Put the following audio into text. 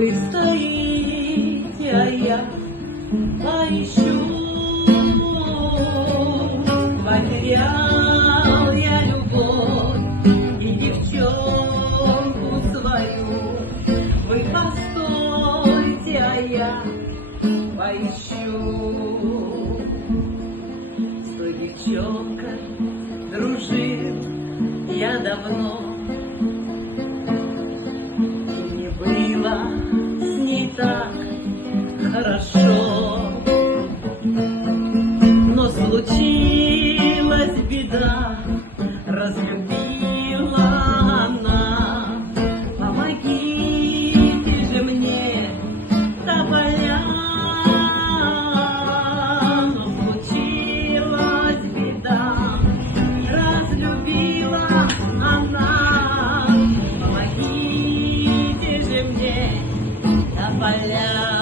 Вы стоите, а я поищу. Потерял я любовь и девчонку свою. Вы постойте, а я поищу. С той девчонкой дружил я давно, и мне было с ней так хорошо. Но случилась беда, разлюбила она. Помогите же мне, тополя. Но случилась беда, разлюбила она. Помогите же мне, тополя.